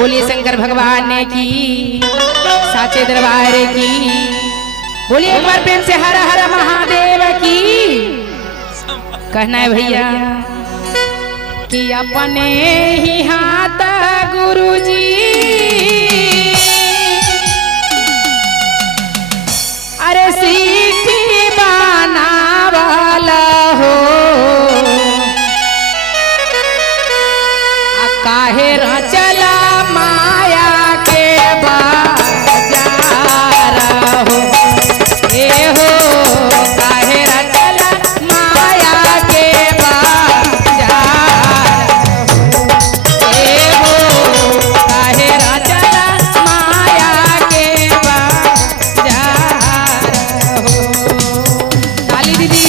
बोलिए शंकर भगवान की साचे दरबार की। बोलिए एक बार प्रेम से हर हर महादेव की। कहना है भैया कि अपने ही हाथ गुरुजी अरे सीटी बनावला हो काहे चला माया के बाजार हो ए हो काहे चला माया के बाजार हो ए हो काहे चला माया के बाजार हो। काली दीदी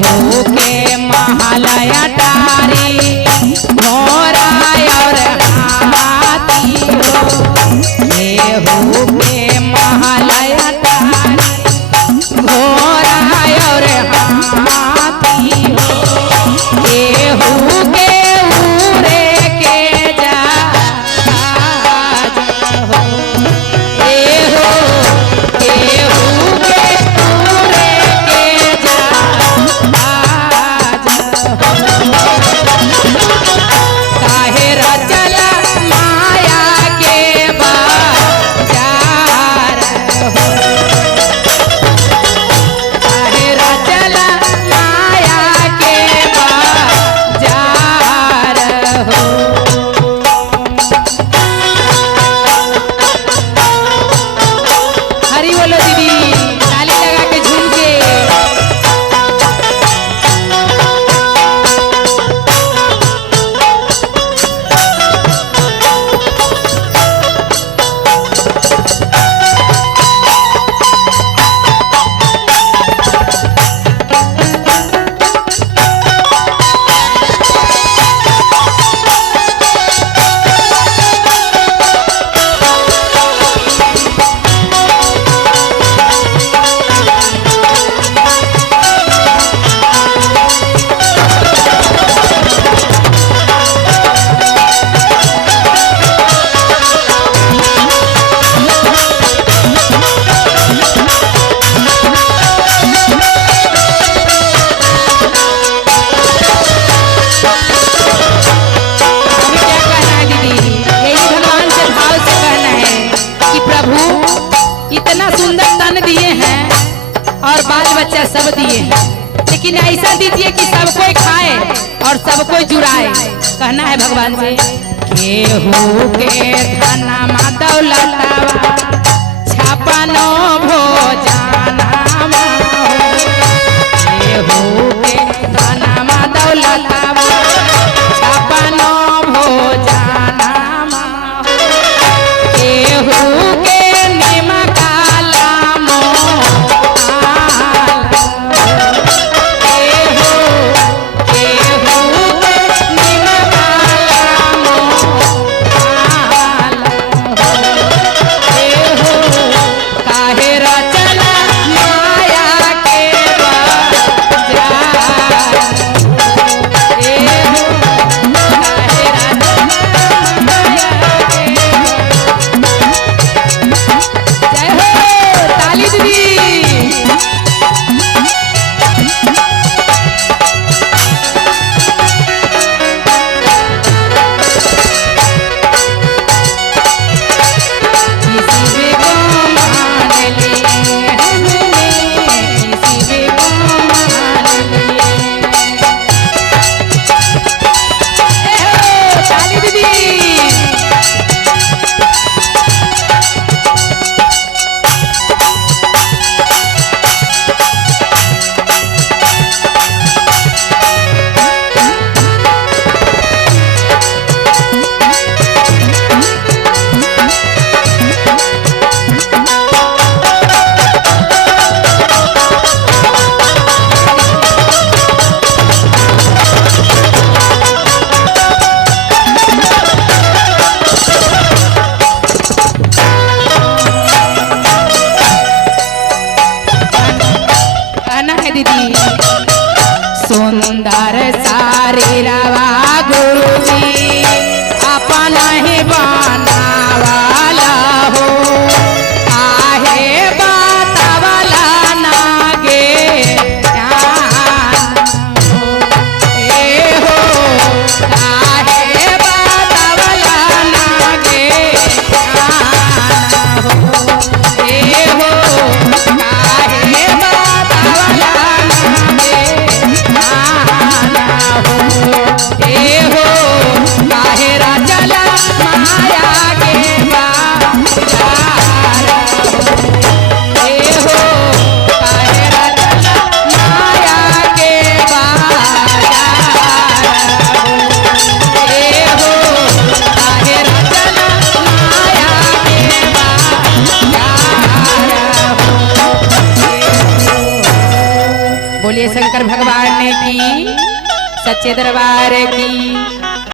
हो के महालया तारी घोड़ा और हाथी हो हो के महालया तारी घोड़ा और हाथी हो हो के उड़े के जा हो हो के उड़े के जा काहे चला माया के बाजार हो काहे चला माया के बाजार हो। हरी बोलो दीदी ताली लगा के झूम के। इतना सुंदर तन दिए हैं और बाल बच्चा सब दिए हैं, लेकिन ऐसा दीजिए कि सब कोई खाए और सब कोई जुड़ाए। कहना है भगवान से केहू के धना मा दौलतावा छापनो भोजाना केहू के धना मा दौलतावा छापनो भोजाना केहू के Hey बोलिए शंकर भगवान की सच्चे दरबार की।